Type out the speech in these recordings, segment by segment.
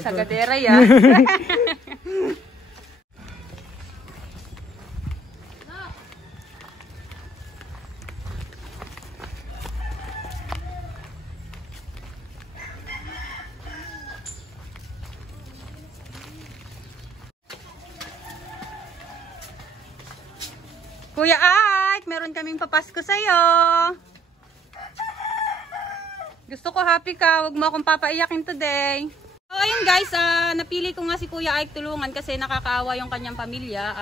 Miss Hagadera ya. Kuya Ike, meron kaming papasko sa'yo. Gusto ko happy ka, wag mo akong papaiyakin today. So ayun guys, napili ko nga si Kuya Ike tulungan kasi nakakaawa yung kanyang pamilya.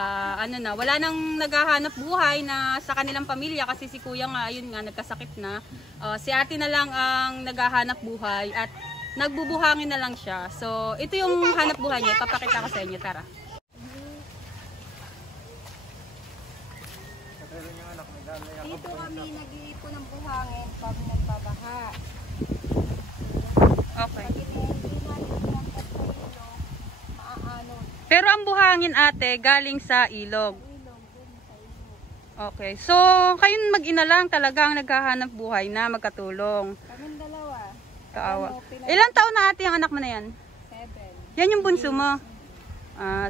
Wala nang naghahanap buhay na sa kanilang pamilya kasi si Kuya nga, ayun nga, nagkasakit na. Si ate na lang ang naghahanap buhay at nagbubuhangin na lang siya. So ito yung hanap buhay niya, ipapakita ko sa inyo, tara. Dito kami nag-iipon ng buhangin pag nagbabaha. Okay. Pag hindi natin sa ilog, maaanod. Pero ang buhangin ate, galing sa ilog. Ilog, dun sa ilog. Okay. So, kayong mag-ina lang talagang naghahanap buhay na magkatulong. Kaming dalawa. Kaawa. Ilang taon na ate ang anak mo na yan? 7. Yan yung bunso mo.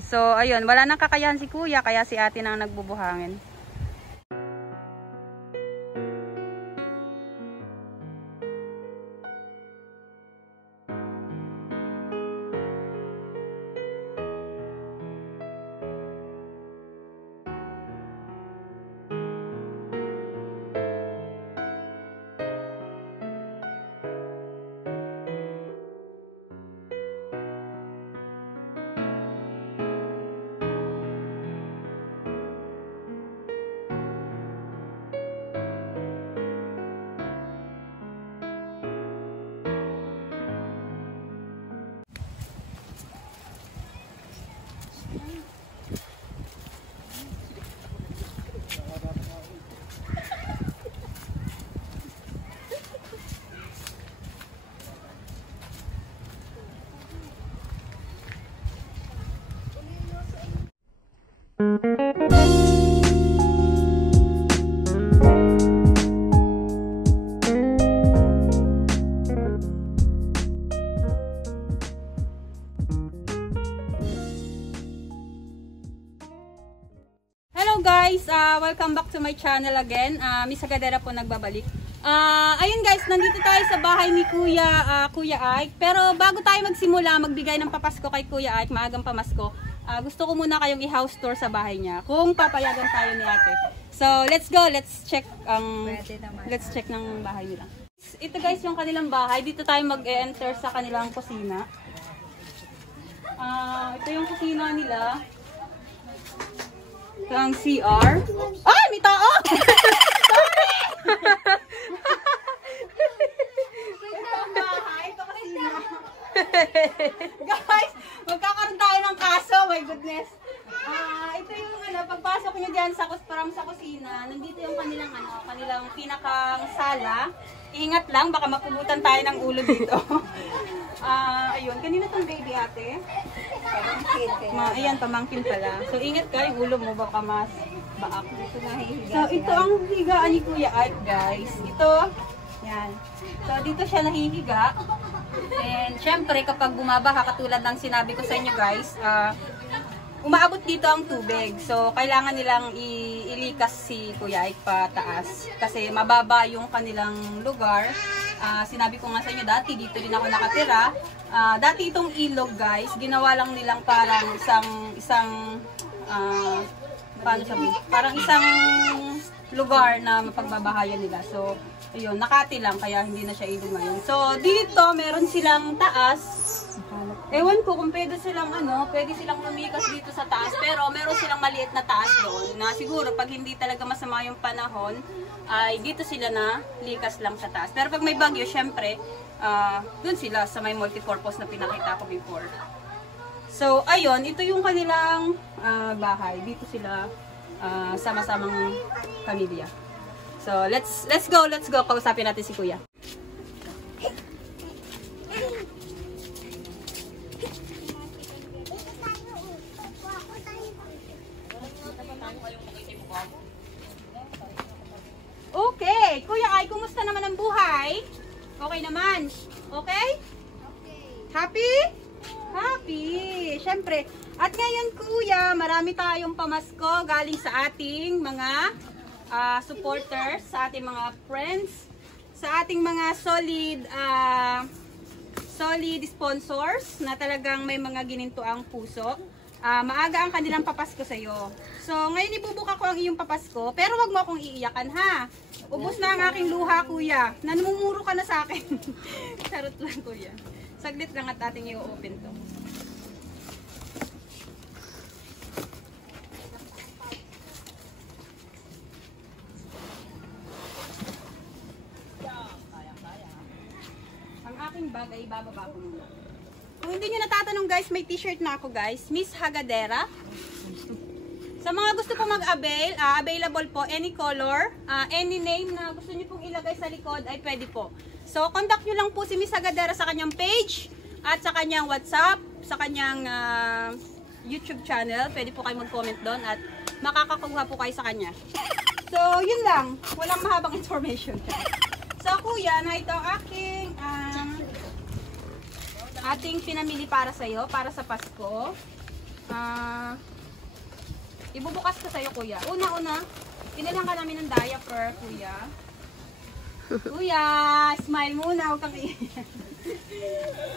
So, ayun. Wala nang kakayahan si kuya, kaya si ate nang nagbubuhangin. Hello guys, welcome back to my channel again. Miss Hagadera po nagbabalik. Ayun guys, nandito tayo sa bahay ni Kuya Ike. Pero bago tayo magsimula, magbigay ng papasko kay Kuya Ike, maagang pamasko. Gusto ko muna kayong i-house tour sa bahay niya kung papayagan tayo ni ate. So, let's go. Let's check ng bahay nila. Ito guys yung kanilang bahay. Dito tayo mag-enter sa kanilang kusina. Ito yung kusina nila. Ito ang CR. Ay, may tao! Sorry! Ito ang bahay. Ito kusina. Guys, magkakaroon tayo ng kaso. My goodness. Ito yung pagpasok nyo dyan sa kusina. Nandito yung kanilang pinakang sala. Ingat lang, baka mapubutan tayo ng ulo dito. Ayun, kanina tong baby ate. Ayan, pamangkin pala. So, ingat ka, yung ulo mo baka mas baak. So, ito ang higaan ni Kuya Ike, guys. Ito, yan. So, dito siya nahihiga. And, syempre, kapag bumabaha, katulad ng sinabi ko sa inyo, guys, umaabot dito ang tubig. So, kailangan nilang ilikas si Kuya Ike pataas. Kasi mababa yung kanilang lugar. Sinabi ko nga sa inyo dati, dito din ako nakatira. Dati itong ilog guys, ginawa lang nilang parang paano sabihin? Parang isang lugar na mapagbabahayan nila. So, ayun, nakati lang, kaya hindi na siya ilog ngayon. So, dito, meron silang taas. Ewan ko kung pwede silang lumikas dito sa taas, pero meron silang maliit na taas doon na siguro pag hindi talaga masama yung panahon ay dito sila na likas lang sa taas. Pero pag may bagyo, syempre doon sila sa may multipurpose na pinakita ko before. So ayun, ito yung kanilang bahay. Dito sila sama-samang pamilya. So let's go. Kausapin natin si Kuya. Okay, Kuya Ay, kumusta naman ang buhay? Okay naman? Okay? Okay. Happy? Happy! Siyempre. At ngayon kuya, marami tayong pamasko galing sa ating mga supporters, sa ating mga friends, sa ating mga solid sponsors na talagang may mga gininto ang puso. Maaga ang kanilang papasko sa'yo. So, ngayon ibubuka ko ang iyong papasko, pero wag mo akong iiyakan ha. Ubus na ang aking luha, kuya. Nanumumuro ka na sa akin. Charot lang, kuya. Saglit lang at ating i-open to. Ang aking bag ay bababa ko muna. Kung hindi nyo natatanong guys, may t-shirt na ako guys. Miss Hagadera. Sa mga gusto po mag-avail, available po any color, any name na gusto nyo pong ilagay sa likod ay pwede po. So, contact nyo lang po si Miss Hagadera sa kanyang page at sa kanyang WhatsApp, sa kanyang YouTube channel. Pwede po kayo mag-comment doon at makakakuha po kayo sa kanya. So, yun lang. Walang mahabang information. So, kuya, na ito ating pinamili para sa'yo, para sa Pasko. Ibubukas ko sa'yo, kuya. Una-una, pinilang ka namin ng diaper, kuya. Kuya, smile muna, huwag kang iiyak.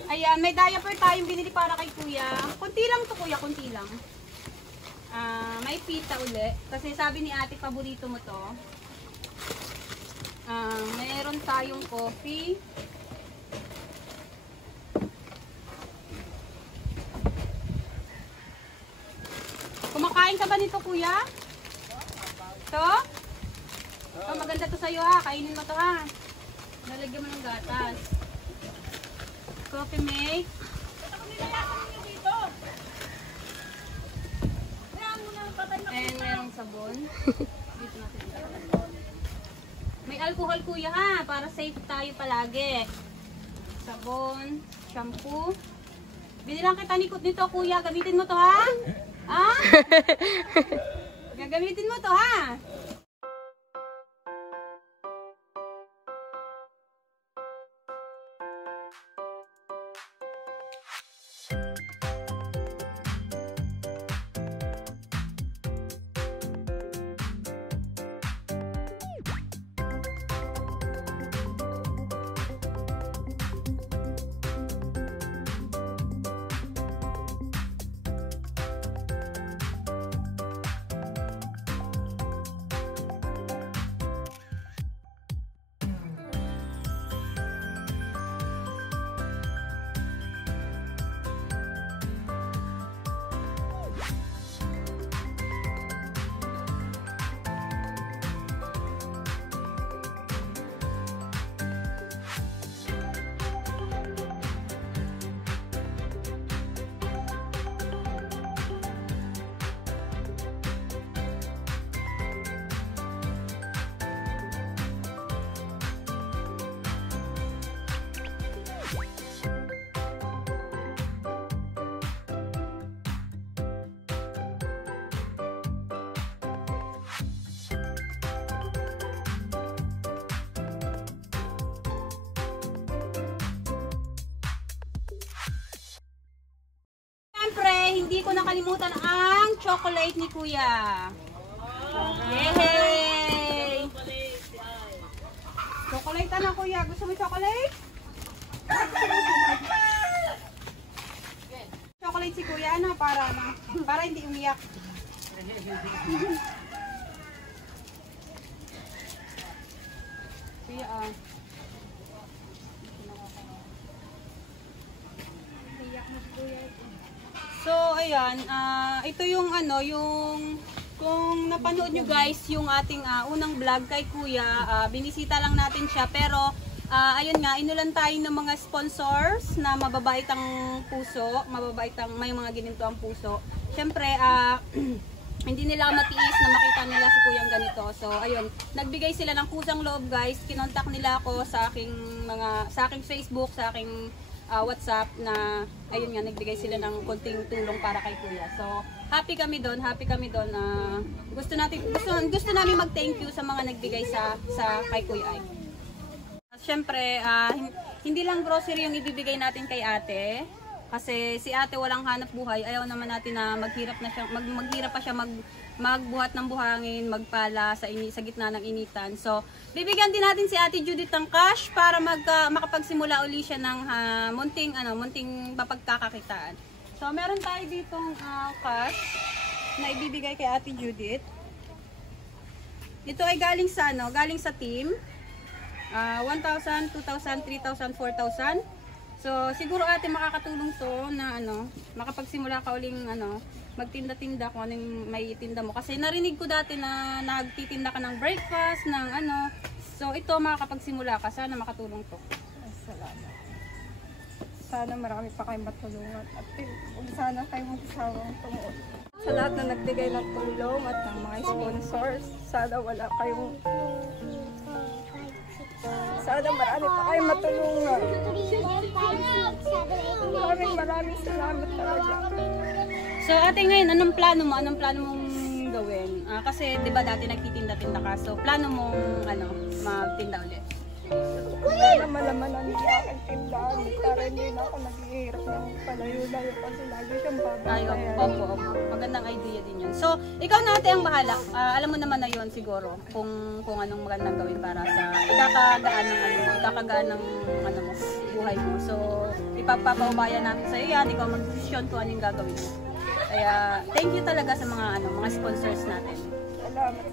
Ayan, may diaper tayong binili para kay kuya. Kunti lang to, kuya, kunti lang. May pita uli. Kasi sabi ni ate, paborito mo to. Meron tayong coffee. Kumakain ka ba nito, kuya? To? Oh, maganda to sa'yo ha. Kainin mo to ha. Nalagyan mo ng gatas. Coffee make. And merong sabon. Dito natin. May alcohol, kuya ha. Para safe tayo palagi. Sabon. Shampoo. Binilang kita nito, kuya. Gamitin mo to ha. Gagamitin mo to ha. Siyempre, hindi ko nakalimutan ang chocolate ni kuya. Yay! Chocolate na kuya. Gusto mo chocolate? Chocolate si kuya, ano? Para hindi umiyak. Kuya, So, ayan, ito yung kung napanood nyo guys, yung ating unang vlog kay kuya, binisita lang natin siya, pero ayun nga, inulan tayo ng mga sponsors na mababait ang puso, may mga gininto ang puso. Siyempre, hindi nila matiis na makita nila si kuyang ganito. So, ayun, nagbigay sila ng kusang loob guys, kinontak nila ako sa aking Facebook, sa aking WhatsApp na ayun nga, nagbigay sila ng konting tulong para kay kuya. So, happy kami doon. Gusto namin mag-thank you sa mga nagbigay sa kay Kuya Ay. Siyempre, hindi lang grocery yung ibibigay natin kay ate. Kasi si ate walang hanap buhay, ayaw naman natin na maghirap pa siya magbuhat ng buhangin, magpala sa gitna ng initan. So, bibigyan din natin si Ate Judith ng cash para makapagsimula uli siya ng munting mapagkakakitaan. So, meron tayo ditong cash na ibibigay kay Ate Judith. Ito ay galing sa team. 1,000, 2,000, 3,000, 4,000. So, siguro ate makakatulong to na makapagsimula ka uling magtinda-tinda kung anong may tinda mo. Kasi narinig ko dati na nagtitinda ka ng breakfast, so ito makakapagsimula ka. Sana makatulong to. Salamat. Sana marami pa kayong matulungan. At sana kayong magsawang tumuot. Sa lahat na nagbigay ng tulong at ng mga sponsors, sana wala kayong... Sana marami pa kayong matulungan. Maraming salamat talaga. So ate, ngayon, anong plano mo? Anong plano mong gawin? Kasi 'di ba dati nagtitinda-tinda ka. So plano mong magtinda ulit? Sana malamanan niya aking tindahan para hindi na ako naghihirap ng palayo-layo kasi lagi siyang babayaran. Opo. Magandang idea din yun. So, ikaw na ate ang bahala. Alam mo naman na yun siguro kung anong magandang gawin para sa ikakagaan ng buhay mo. So, ipapaubayan namin sa iyo yan. Ikaw mag-desisyon kung anong gagawin mo. Kaya, thank you talaga sa mga sponsors natin. Salamat.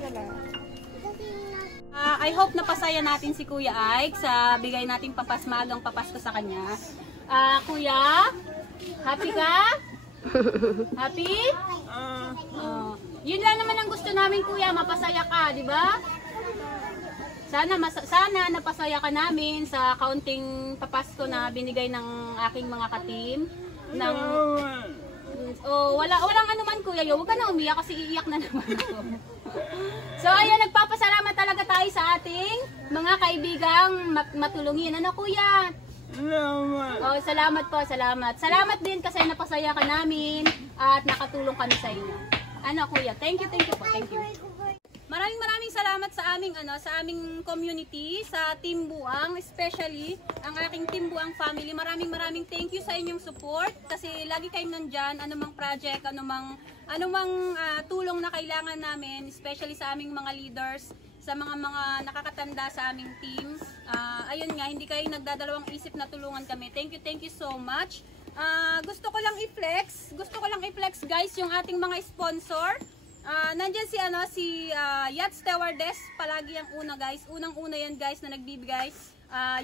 I hope napasaya natin si Kuya Ike sa bigay nating magang papasko sa kanya. Kuya, happy ka? Happy? Yun lang naman ang gusto namin, Kuya, mapasaya ka, di ba? Sana napasaya ka namin sa kaunting papasko na binigay ng aking mga ka-team. Walang anuman, Kuya. Huwag ka na umiyak kasi iiyak na naman ako. So ayan, nagpapasalamat talaga tayo sa ating mga kaibigang matulungin. Ano, Kuya? Salamat po, salamat. Salamat din kasi napasaya ka namin at nakatulong kami sa inyo. Ano, Kuya? Thank you po. Thank you. Maraming salamat sa aming community, sa Team Buang, especially ang aking Team Buang family. Maraming thank you sa inyong support kasi lagi kayong nandyan, anumang project, anumang tulong na kailangan namin, especially sa aming mga leaders, sa mga nakakatanda sa aming team. Ayun nga, hindi kayo nagdadalawang isip na tulungan kami. Thank you so much. Gusto ko lang i-flex guys yung ating mga sponsor. Nandiyan si Yacht Stewardess, palagi ang una guys. Unang-una yan guys na nagbibigay.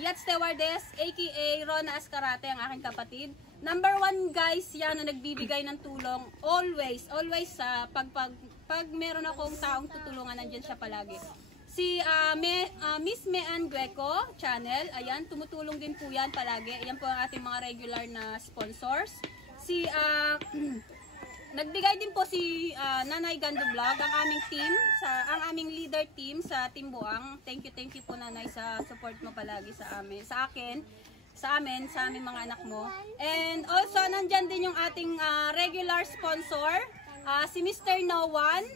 Yacht Stewardess, aka Rona Ascarate, ang aking kapatid. Number 1 guys, yan na nagbibigay ng tulong. Always sa pag meron akong taong tutulungan, nandiyan siya palagi. Si Miss Mean Gueco channel, ayan, tumutulong din po yan palagi. Ayan po ang ating mga regular na sponsors. Nagbigay din po si Nanay Gando Vlog, ang aming team, ang aming leader team sa Team Buang. Thank you po Nanay sa support mo palagi sa amin, sa aming mga anak mo. And also nandyan din yung ating regular sponsor, si Mr. No One.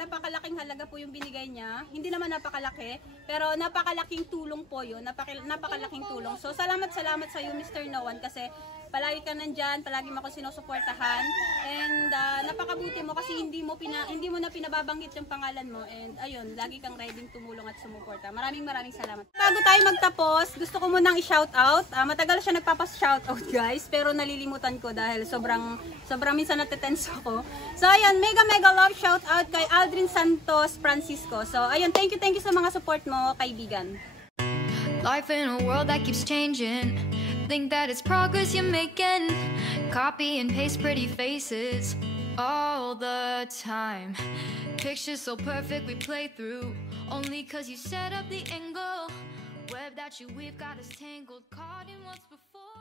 Napakalaking halaga po yung binigay niya. Hindi naman napakalaki, pero napakalaking tulong po yun. Napakalaking tulong. So salamat sa iyo Mr. No One kasi palagi ka nandyan, palagi mo ako sinusuportahan, and napakabuti mo kasi hindi mo na pinababanggit yung pangalan mo, and ayun, lagi kang ready tumulong at sumuporta. Maraming salamat. Bago tayo magtapos, gusto ko munang i-shoutout. Matagal siya nagpapa-shoutout guys, pero nalilimutan ko dahil sobrang minsan natetenso ako. So ayun, mega love shoutout kay Aldrin Santos Francisco. So ayun, thank you sa mga support mo, kaibigan. Life in a world that keeps changing. Think that it's progress you're making. Copy and paste pretty faces all the time. Pictures so perfect we play through. Only cause you set up the angle. Web that you weave got us tangled. Caught in what's before.